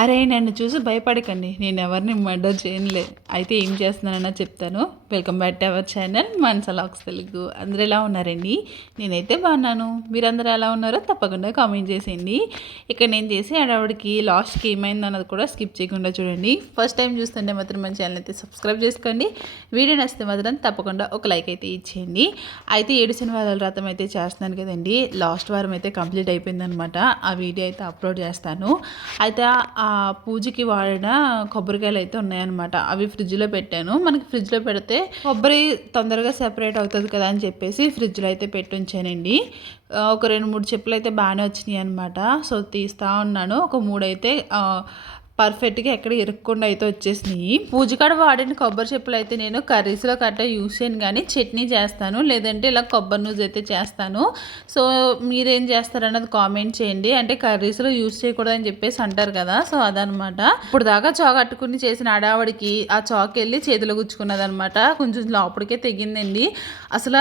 అరే! నన్ను చూసి భయపడకండి. నేనెవరిని మర్డర్ చేయనులే. అయితే ఏం చేస్తున్నానో చెప్తాను. Welcome back to our channel మనస లాగ్స్ తెలుగు. అందరూ ఎలా ఉన్నారండి? నేనైతే బాగున్నాను. మీరందరూ ఎలా ఉన్నారో తప్పకుండా కామెంట్ చేసేయండి. ఇక్కడ నేను చేసే హడావుడికి లాస్ట్‌కి ఏమైందన్నది కూడా స్కిప్ చేయకుండా చూడండి. ఫస్ట్ టైం చూస్తుంటే మాత్రం మన ఛానల్ అయితే సబ్స్క్రైబ్ చేసుకోండి. వీడియో నచ్చితే మాత్రం తప్పకుండా ఒక లైక్ అయితే ఇచ్చేయండి. అయితే 7 శనివారాల వ్రతం అయితే చేస్తున్నాను కదండీ! లాస్ట్ వారం అయితే కంప్లీట్ అయిపోయిందనమాట. ఆ వీడియో అయితే అప్లోడ్ చేస్తాను. అయితే ఆ పూజకి వాడిన కొబ్బరికాయలు అయితే ఉన్నాయన్నమాట. అవి ఫ్రిడ్జ్లో పెట్టాను. మనకి ఫ్రిడ్జ్లో పెడితే కొబ్బరి తొందరగా సెపరేట్ అవుతుంది కదా అని చెప్పేసి ఫ్రిడ్జ్లో అయితే పెట్టి ఉంచానండి. ఒక 2-3 చెప్పులు అయితే బాగానే వచ్చినాయి అనమాట. సో తీస్తూ ఉన్నాను. ఒక 3 అయితే పర్ఫెక్ట్గా ఎక్కడ ఇరుక్కుండా అయితే వచ్చేసినాయి. పూజ కాడ వాడిన కొబ్బరి చెప్పులు అయితే నేను కర్రీస్లో కట్ట యూస్ చేయను, కానీ చట్నీ చేస్తాను, లేదంటే ఇలా కొబ్బరి నూజ్ అయితే చేస్తాను. సో మీరేం చేస్తారన్నది కామెంట్ చేయండి. అంటే కర్రీస్లో యూస్ చేయకూడదని చెప్పేసి అంటారు కదా, సో అదనమాట. ఇప్పుడు దాకా చాక్ అట్టుకుని చేసిన ఆడావిడికి ఆ చాక్ వెళ్ళి చేతిలో గుచ్చుకున్నది అనమాట. కొంచెం లోపలికే తెగిందండి. అసలు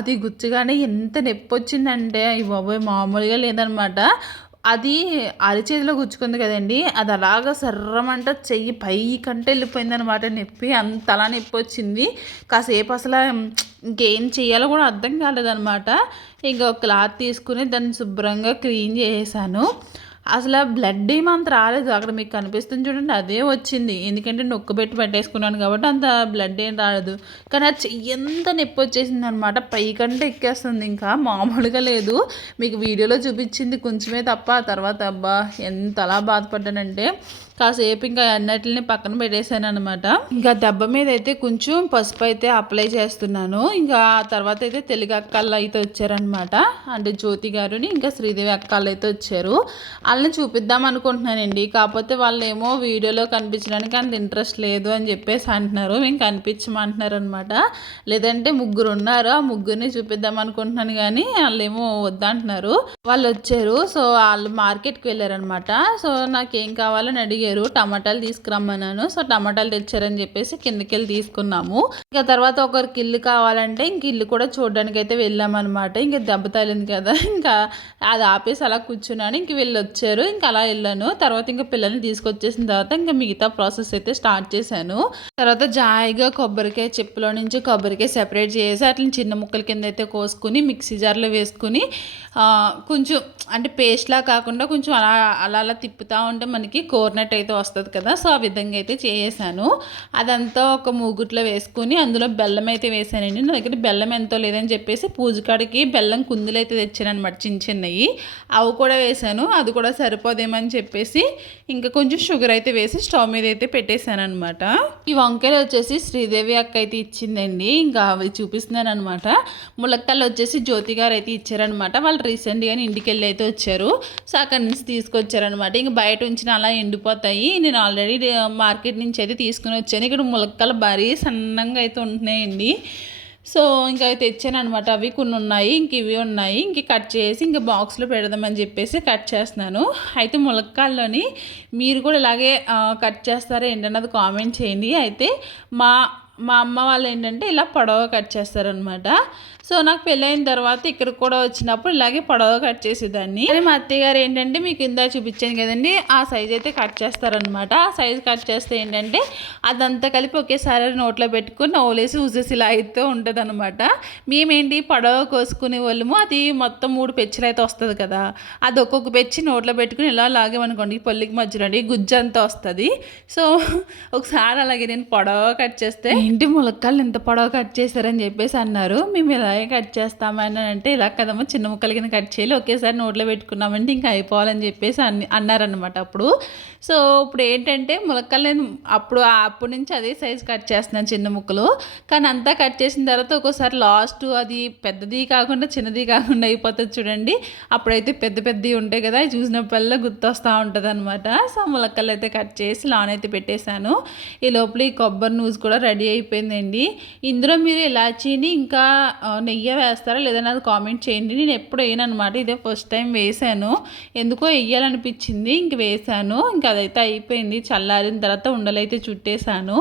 అది గుచ్చగానే ఎంత నొప్పి వచ్చిందంటే బాబోయ్ మామూలుగా లేదనమాట. అది అరచేతిలో గుచ్చుకుంది కదండి, అది అలాగ సర్రమంట చెయ్యి పైకంటే వెళ్ళిపోయిందనమాట నొప్పి. అంతలా నొప్పి వచ్చింది. కాసేపు అసలు ఇంకేం చేయాలో కూడా అర్థం కాలేదనమాట. ఇంకా ఒక క్లాత్ తీసుకుని దాన్ని శుభ్రంగా క్లీన్ చేసేసాను. అసలు బ్లడ్ ఏమంత రాలేదు. అక్కడ మీకు కనిపిస్తుంది చూడండి, అదే వచ్చింది. ఎందుకంటే నొక్కబెట్టి పెట్టేసుకున్నాను కాబట్టి అంత బ్లడ్ ఏం రాలేదు. కానీ అది చెయ్యి ఎంత నొప్పి వచ్చేసింది అనమాట. పైకంటే ఎక్కేస్తుంది, ఇంకా మామూలుగా లేదు. మీకు వీడియోలో చూపించింది కొంచెమే తప్ప, తర్వాత అబ్బా ఎంతలా బాధపడ్డానంటే కాసేపు ఇంకా అన్నిటిని పక్కన పెట్టేశాను అనమాట. ఇంకా దెబ్బ మీద అయితే కొంచెం పసుపు అయితే అప్లై చేస్తున్నాను. ఇంకా తర్వాత అయితే తెలుగు అక్కళ్ళు అయితే వచ్చారనమాట. అంటే జ్యోతి గారుని ఇంకా శ్రీదేవి అక్కళ్ళు అయితే వచ్చారు. వాళ్ళని చూపిద్దాం అనుకుంటున్నానండి. కాకపోతే వాళ్ళు ఏమో వీడియోలో కనిపించడానికి అంత ఇంట్రెస్ట్ లేదు అని చెప్పేసి అంటున్నారు. మేము కనిపించమంటున్నారు అనమాట. లేదంటే 3 ఉన్నారు, ఆ 3ని చూపిద్దాం అనుకుంటున్నాను, కానీ వాళ్ళు ఏమో వద్దంటున్నారు. వాళ్ళు వచ్చారు. సో వాళ్ళు మార్కెట్కి వెళ్ళారనమాట. సో నాకేం కావాలని అడిగారు. టమాటాలు తీసుకురమ్మన్నాను. సో టమాటాలు తెచ్చారని చెప్పేసి కిందకి వెళ్ళి తీసుకున్నాము. ఇంకా తర్వాత ఒకరికి ఇల్లు కావాలంటే ఇంక ఇల్లు కూడా చూడడానికి అయితే వెళ్ళామన్నమాట. ఇంకా దెబ్బ తగిలింది కదా, ఇంకా అది ఆపేసి అలా కూర్చున్నాను. ఇంక వీళ్ళు వచ్చారు, ఇంకా అలా వెళ్ళాను. తర్వాత ఇంకా పిల్లల్ని తీసుకొచ్చేసిన తర్వాత ఇంకా మిగతా ప్రాసెస్ అయితే స్టార్ట్ చేశాను. తర్వాత జాయిగా కొబ్బరికాయ చెప్పులో నుంచి కొబ్బరికాయ సెపరేట్ చేసి అట్లా చిన్న ముక్కల కింద అయితే కోసుకుని మిక్సీ జార్లో వేసుకుని కొంచెం అంటే పేస్ట్లా కాకుండా కొంచెం అలా అలా అలా తిప్పుతూ ఉంటే మనకి కోర్నట్ అయితే వస్తుంది కదా, సో ఆ విధంగా అయితే చేసాను. అదంతా ఒక మూగుట్లో వేసుకుని అందులో బెల్లం అయితే వేసానండి. నా దగ్గర బెల్లం ఎంతో లేదని చెప్పేసి పూజకాడికి బెల్లం కుందులు అయితే తెచ్చాను అనమాట, చిన్న చిన్నవి. అవి కూడా వేసాను. అది కూడా సరిపోదేమని చెప్పేసి ఇంకా కొంచెం షుగర్ అయితే వేసి స్టవ్ మీద అయితే పెట్టేశాను అనమాట. ఈ వంకాయలు వచ్చేసి శ్రీదేవి అక్క అయితే ఇచ్చిందండి. ఇంకా అవి చూపిస్తున్నాను అనమాట. ములక్కాయలు వచ్చేసి జ్యోతి గారు అయితే ఇచ్చారనమాట. వాళ్ళు రీసెంట్గానే ఇంటికి వెళ్ళి అయితే వచ్చారు. సో అక్కడి నుంచి తీసుకొచ్చారనమాట. ఇంకా బయట ఉంచిన అలా ఎండిపోతాయి. నేను ఆల్రెడీ మార్కెట్ నుంచి అయితే తీసుకుని వచ్చాను. ఇక్కడ ములక్కాయలు భారీ సన్నంగా అయితే ఉంటున్నాయండి. సో ఇంకా తెచ్చాను అనమాట. అవి కొన్ని ఉన్నాయి, ఇంక ఇవి ఉన్నాయి. ఇంక కట్ చేసి ఇంకా బాక్స్లో పెడదామని చెప్పేసి కట్ చేస్తున్నాను. అయితే ములక్కాయల్లోని మీరు కూడా ఇలాగే కట్ చేస్తారా ఏంటన్నది కామెంట్ చేయండి. అయితే మా అమ్మ వాళ్ళు ఏంటంటే ఇలా పొడవ కట్ చేస్తారనమాట. సో నాకు పెళ్ళైన తర్వాత ఇక్కడ కూడా వచ్చినప్పుడు ఇలాగే పొడవ కట్ చేసేదాన్ని. కానీ మా అత్తయ్య గారు ఏంటంటే మీకు ఇందా చూపించాను కదండి, ఆ సైజ్ అయితే కట్ చేస్తారనమాట. ఆ సైజ్ కట్ చేస్తే ఏంటంటే అదంతా కలిపి ఒకేసారి నోట్లో పెట్టుకుని నవ్వులేసి ఊసేసి ఇలా అయితే ఉంటుంది అనమాట. మేమేంటి పొడవ కోసుకునే వాళ్ళము, అది మొత్తం 3 పెచ్చులు అయితే వస్తుంది కదా, అది ఒక్కొక్క పెచ్చి నోట్లో పెట్టుకుని ఇలా లాగేమనుకోండి పల్లికి మధ్యలో గుజ్జు అంతా వస్తుంది. సో ఒకసారి అలాగే నేను పొడవ కట్ చేస్తే ఏంటి ములక్కాయలు ఎంత పొడవ కట్ చేశారని చెప్పేసి అన్నారు. మేము ఇలాగే కట్ చేస్తామని అంటే ఇలా కదమ్మా చిన్న ముక్కల కింద కట్ చేయాలి, ఒకేసారి నోట్లో పెట్టుకున్నామంటే ఇంకా అయిపోవాలని చెప్పేసి అన్నారనమాట అప్పుడు. సో ఇప్పుడు ఏంటంటే ములక్కాయలు నేను అప్పటి నుంచి అదే సైజు కట్ చేస్తున్నాను, చిన్న ముక్కలు. కానీ అంతా కట్ చేసిన తర్వాత ఒక్కోసారి లాస్ట్ అది పెద్దది కాకుండా చిన్నది కాకుండా అయిపోతుంది చూడండి. అప్పుడైతే పెద్ద పెద్దవి ఉంటాయి కదా, అవి చూసినప్పుడల్లా గుర్తొస్తూ ఉంటుంది అనమాట. సో ములక్కాయలు అయితే కట్ చేసి లాన్ అయితే పెట్టేశాను. ఈ లోపల ఈ కొబ్బరి నూజ్ కూడా రెడీ అయిపోయిందండి. ఇందులో మీరు ఇలాచీని ఇంకా నెయ్యి వేస్తారా లేదని అది కామెంట్ చేయండి. నేను ఎప్పుడు వేయననమాట, ఇదే ఫస్ట్ టైం వేసాను. ఎందుకో వేయాలనిపించింది, ఇంక వేసాను. ఇంకా అదైతే అయిపోయింది. చల్లారిన తర్వాత ఉండలైతే చుట్టేసాను.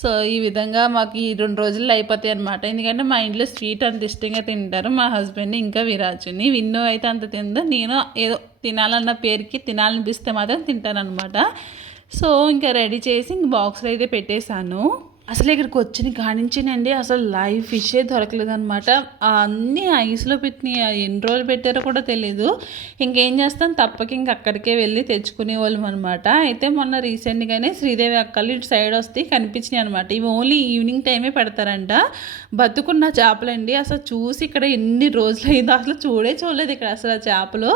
సో ఈ విధంగా మాకు ఈ 2 రోజుల్లో అయిపోతాయి అనమాట. ఎందుకంటే మా ఇంట్లో స్వీట్ అంత ఇష్టంగా తింటారు మా హస్బెండ్ ఇంకా విరాజుని. విన్ను అయితే అంత తిందో, నేను ఏదో తినాలన్న పేరుకి తినాలనిపిస్తే మాత్రం తింటానమాట. సో ఇంకా రెడీ చేసి ఇంక బాక్స్లో అయితే పెట్టేశాను. అసలు ఇక్కడికి వచ్చిన కానించినండి అసలు లైవ్ ఫిషే దొరకలేదనమాట. అన్నీ ఐస్లో పెట్టిన ఎన్ని రోజులు పెట్టారో కూడా తెలీదు. ఇంకేం చేస్తాం, తప్పక ఇంక అక్కడికే వెళ్ళి తెచ్చుకునే వాళ్ళం అనమాట. అయితే మొన్న రీసెంట్గానే శ్రీదేవి అక్కలు ఇటు సైడ్ వస్తే కనిపించినాయి అనమాట. ఇవి ఓన్లీ ఈవినింగ్ టైమే పెడతారంట. బతుకున్న చేపలండి. అసలు చూసి ఇక్కడ ఎన్ని రోజులు అయిందో అసలు చూడలేదు ఇక్కడ అసలు ఆ చేపలు.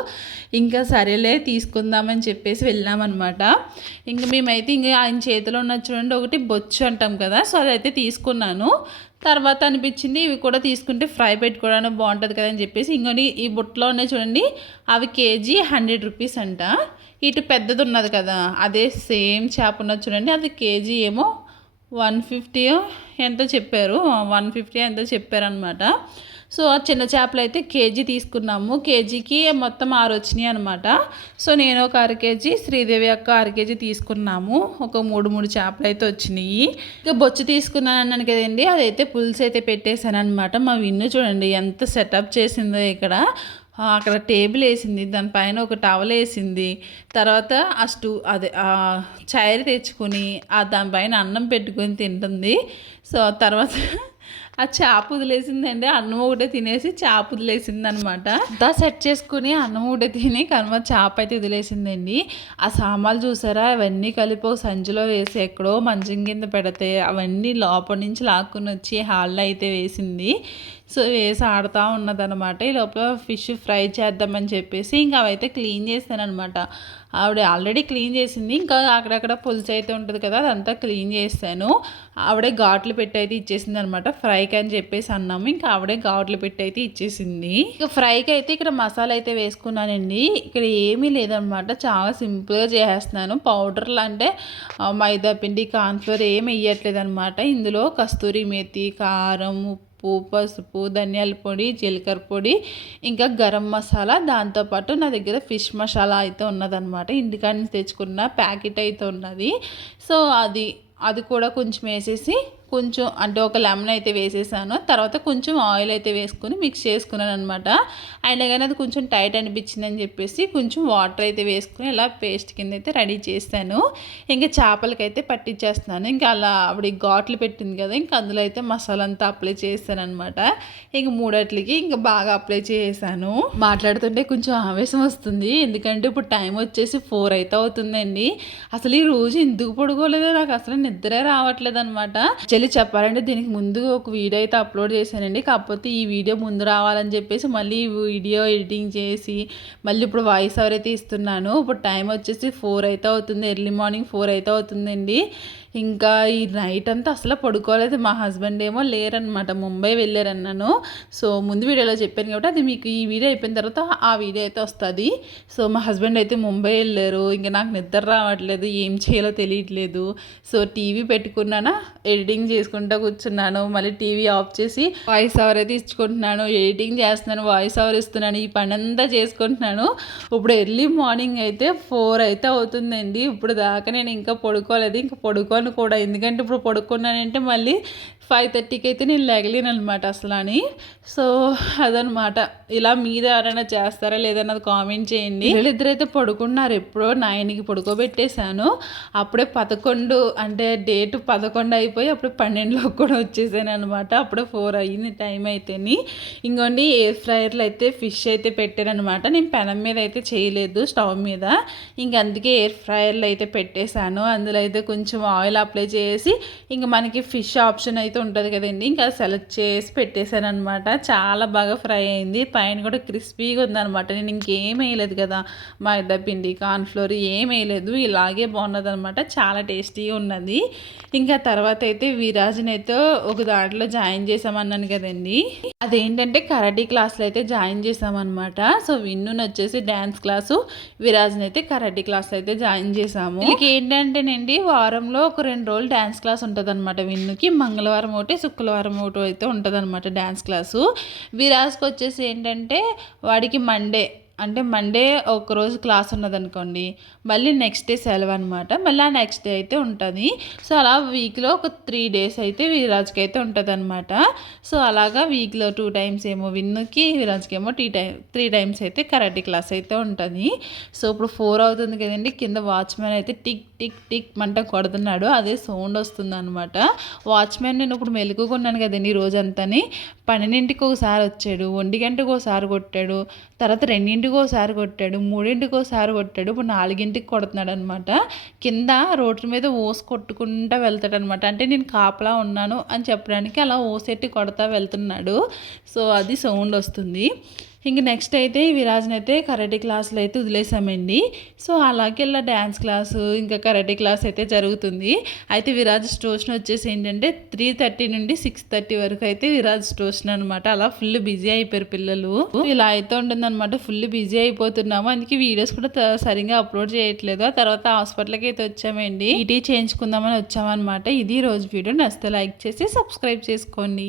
ఇంకా సరేలే తీసుకుందామని చెప్పేసి వెళ్ళామన్నమాట. ఇంక మేమైతే ఇంక ఆయన చేతిలో ఉన్న చూడండి ఒకటి బొచ్చు అంటాం కదా, సో అదైతే తీసుకున్నాను. తర్వాత అనిపించింది ఇవి కూడా తీసుకుంటే ఫ్రై పెట్టుకోవడానికి బాగుంటుంది కదా అని చెప్పేసి ఇంకొని ఈ బుట్టలో ఉన్నాయి చూడండి, అవి కేజీ 100 రూపీస్ అంట. ఇటు పెద్దది ఉన్నది కదా అదే సేమ్ చేప ఉన్నది చూడండి, అది కేజీ ఏమో 150 ఎంతో చెప్పారు, 150 ఎంతో చెప్పారనమాట. సో ఆ చిన్న చేపలు అయితే కేజీ తీసుకున్నాము. కేజీకి మొత్తం 6 వచ్చినాయి అనమాట. సో నేను ఒక 1/2 కేజీ, శ్రీదేవి అక్క 1/2 కేజీ తీసుకున్నాము. ఒక 3 చేపలు అయితే వచ్చినాయి. ఇక బొచ్చు తీసుకున్నాను అన్నాను కదండి, అదైతే పులుసు అయితే పెట్టేశాను అనమాట. మా విన్ను చూడండి ఎంత సెటప్ చేసిందో ఇక్కడ. అక్కడ టేబుల్ వేసింది, దానిపైన ఒక టవల్ వేసింది. తర్వాత ఆ అదే చైర్ తెచ్చుకొని దానిపైన అన్నం పెట్టుకొని తింటుంది. సో తర్వాత ఆ చేప వదిలేసిందండి, అన్నం ఒకటే తినేసి చేప వదిలేసింది అనమాట. అంతా సెట్ చేసుకుని అన్నం ఒకటే తిని కనుమ చేప అయితే వదిలేసిందండి. ఆ సామాన్లు చూసారా, అవన్నీ కలిపి ఒక సంచిలో వేసి ఎక్కడో మంచం కింద పెడితే అవన్నీ లోపల నుంచి లాక్కుని వచ్చి హాల్లో అయితే వేసింది. సో వేసి ఆడుతూ ఉన్నదనమాట. ఈ లోపల ఫిష్ ఫ్రై చేద్దామని చెప్పేసి ఇంకా అవైతే క్లీన్ చేస్తాను అనమాట. ఆవిడ ఆల్రెడీ క్లీన్ చేసింది, ఇంకా అక్కడక్కడ పులుసు అయితే ఉంటుంది కదా అదంతా క్లీన్ చేస్తాను. ఆవిడే ఘాట్లు పెట్టి అయితే ఇచ్చేసింది అనమాట. ఫ్రైకి అని చెప్పేసి అన్నాము, ఇంకా ఆవిడే ఘాట్లు పెట్టి అయితే ఇచ్చేసింది. ఇక ఫ్రైకి అయితే ఇక్కడ మసాలా అయితే వేసుకున్నానండి. ఇక్కడ ఏమీ లేదనమాట, చాలా సింపుల్గా చేసేస్తున్నాను. పౌడర్లు అంటే మైదా పిండి, కార్న్ఫ్లోర్ ఏమి వేయట్లేదు అనమాట. ఇందులో కస్తూరి మేతి, కారం, ఉప్పు, పసుపు, ధనియాల పొడి, జీలకర్ర పొడి, ఇంకా గరం మసాలా, దాంతోపాటు నా దగ్గర ఫిష్ మసాలా అయితే ఉన్నదన్నమాట. ఇంటికాడ నుంచి తెచ్చుకున్న ప్యాకెట్ అయితే ఉన్నది. సో అది కూడా కొంచెం వేసేసి కొంచెం అంటే ఒక లెమన్ అయితే వేసేసాను. తర్వాత కొంచెం ఆయిల్ అయితే వేసుకొని మిక్స్ చేసుకున్నాను అనమాట. అయినా కానీ అది కొంచెం టైట్ అనిపించింది అని చెప్పేసి కొంచెం వాటర్ అయితే వేసుకుని ఇలా పేస్ట్ కింద అయితే రెడీ చేశాను. ఇంకా చేపలకైతే పట్టించేస్తున్నాను. ఇంకా అలా ఆవిడ ఘాట్లు పెట్టింది కదా, ఇంకా అందులో అయితే మసాలా అంతా అప్లై చేస్తాను అనమాట. ఇంక మూడట్లకి ఇంకా బాగా అప్లై చేసాను. మాట్లాడుతుంటే కొంచెం ఆవేశం వస్తుంది, ఎందుకంటే ఇప్పుడు టైం వచ్చేసి 4 అయితే అవుతుందండి. అసలు ఈ రోజు ఎందుకు పడుకోలేదో నాకు అసలు నిద్రే రావట్లేదు అనమాట. చెప్పాలంటే దీనికి ముందు ఒక వీడియో అయితే అప్లోడ్ చేశానండి. కాకపోతే ఈ వీడియో ముందు రావాలని చెప్పేసి మళ్ళీ వీడియో ఎడిటింగ్ చేసి మళ్ళీ ఇప్పుడు వాయిస్ ఓవర్ అయితే ఇస్తున్నాను. ఇప్పుడు టైం వచ్చేసి 4 అయితే అవుతుంది, ఎర్లీ మార్నింగ్ 4 అయితే అవుతుందండి. ఇంకా ఈ నైట్ అంతా అసలు పడుకోలేదు. మా హస్బెండ్ ఏమో లేరనమాట, ముంబై వెళ్ళారన్నాను. సో ముందు వీడియోలో చెప్పాను కాబట్టి అది మీకు ఈ వీడియో అయిపోయిన తర్వాత ఆ వీడియో అయితే వస్తుంది. సో మా హస్బెండ్ అయితే ముంబై వెళ్ళారు. ఇంకా నాకు నిద్ర రావట్లేదు, ఏం చేయాలో తెలియట్లేదు. సో టీవీ పెట్టుకున్నానా, ఎడిటింగ్ చేసుకుంటూ కూర్చున్నాను. మళ్ళీ టీవీ ఆఫ్ చేసి వాయిస్ ఓవర్ అయితే ఇచ్చుకుంటున్నాను, ఎడిటింగ్ చేస్తున్నాను, వాయిస్ ఓవర్ ఇస్తున్నాను, ఈ పని అంతా చేసుకుంటున్నాను. ఇప్పుడు ఎర్లీ మార్నింగ్ అయితే 4 అయితే అవుతుందండి. ఇప్పుడు దాకా నేను ఇంకా పడుకోలేదు, ఇంకా పడుకోను కూడా. ఎందుకంటే ఇప్పుడు పడుకున్నానంటే మళ్ళీ 5:30కి అయితే నేను లేగలేను అనమాట అసలు అని. సో అదనమాట. ఇలా మీరు ఎవరైనా చేస్తారా లేదన్నది కామెంట్ చేయండి. వీళ్ళిద్దరైతే పడుకున్నారు, ఎప్పుడో 9కి పడుకోబెట్టేశాను. అప్పుడే 11 అంటే డేట్ 11 అయిపోయి అప్పుడే 12లోకి కూడా వచ్చేసాను అనమాట. అప్పుడే 4 అయ్యింది టైం అయితేని. ఇంకోండి ఎయిర్ ఫ్రైయర్లో అయితే ఫిష్ అయితే పెట్టారనమాట. నేను పెనం మీద అయితే చేయలేదు, స్టవ్ మీద. ఇంక అందుకే ఎయిర్ ఫ్రైయర్లో అయితే పెట్టేశాను. అందులో అయితే కొంచెం ఆయిల్ అప్లై చేసి ఇంక మనకి ఫిష్ ఆప్షన్ అయితే ఉంటుంది కదండి, ఇంకా సెలెక్ట్ చేసి పెట్టేశాను అనమాట. చాలా బాగా ఫ్రై అయింది, పైన కూడా క్రిస్పీగా ఉందనమాట. నేను ఇంకేం వేయలేదు కదా, మైదా పిండి, కార్న్ఫ్లోర్ ఏం వేయలేదు, ఇలాగే బాగున్నది అనమాట. చాలా టేస్టీగా ఉన్నది. ఇంకా తర్వాత అయితే విరాజ్నైతే ఒక దాంట్లో జాయిన్ చేసామన్నాను కదండి. అదేంటంటే కరాటీ క్లాస్లో అయితే జాయిన్ చేసామన్నమాట. సో విన్నుని వచ్చేసి డ్యాన్స్ క్లాసు, విరాజ్ని అయితే కరాటీ క్లాస్లో అయితే జాయిన్ చేసాము. వీళ్ళకి ఏంటంటేనండి వారంలో ఒక 2 రోజులు డ్యాన్స్ క్లాస్ ఉంటుంది అనమాట. విన్నుకి మంగళవారం ఒకటి, శుక్రవారం ఒకటి అయితే ఉంటుంది అనమాట డ్యాన్స్ క్లాసు. విరాజ్కి వచ్చేసి ఏంటంటే వాడికి మండే ఒకరోజు క్లాస్ ఉన్నదనుకోండి, మళ్ళీ నెక్స్ట్ డే సెలవు అనమాట. మళ్ళీ ఆ నెక్స్ట్ డే అయితే ఉంటుంది. సో అలా వీక్లో ఒక 3 days అయితే విరాజ్కి అయితే ఉంటుంది అనమాట. సో అలాగా వీక్లో 2 times ఏమో విన్నుకి, విరాజ్కి ఏమో 3 times అయితే కరాటీ క్లాస్ అయితే ఉంటుంది. సో ఇప్పుడు 4 అవుతుంది కదండి, కింద వాచ్మెన్ అయితే టిక్ టిక్ టిక్ మంట కొడుతున్నాడు. అదే సౌండ్ వస్తుంది అనమాట. వాచ్మెన్ నేను ఇప్పుడు మెలుగుకున్నాను కదండి ఈ రోజంతాని. 12ంటికి ఒకసారి వచ్చాడు, 1 గంటకు ఒకసారి కొట్టాడు, తర్వాత 2ంటికి ఒకసారి కొట్టాడు, 3ంటికి ఒకసారి కొట్టాడు, ఇప్పుడు 4ంటికి కొడుతున్నాడు అనమాట. కింద రోడ్ల మీద ఓసి కొట్టుకుంటూ వెళ్తాడు అనమాట. అంటే నేను కాపలా ఉన్నాను అని చెప్పడానికి అలా ఓసెట్టి కొడతా వెళ్తున్నాడు. సో అది సౌండ్ వస్తుంది. ఇంక నెక్స్ట్ అయితే విరాజ్ని అయితే కరాటే క్లాసులు అయితే వదిలేసామండి. సో అలాగెల్లా డ్యాన్స్ క్లాసు ఇంకా కరాటే క్లాస్ అయితే జరుగుతుంది. అయితే విరాజ్ ట్యూషన్ వచ్చేసి ఏంటంటే 3:30 నుండి 6:30 వరకు అయితే విరాజ్ ట్యూషన్ అనమాట. అలా ఫుల్ బిజీ అయిపోయారు పిల్లలు. ఇలా అయితే ఉంటుందన్నమాట. ఫుల్ బిజీ అయిపోతున్నాము. అందుకే వీడియోస్ కూడా సరిగ్గా అప్లోడ్ చేయట్లేదు. ఆ తర్వాత హాస్పిటల్కి అయితే వచ్చామండి. ఈటీ చేయించుకుందామని వచ్చామన్నమాట. ఇది రోజు వీడియో. నచ్చితే లైక్ చేసి సబ్స్క్రైబ్ చేసుకోండి.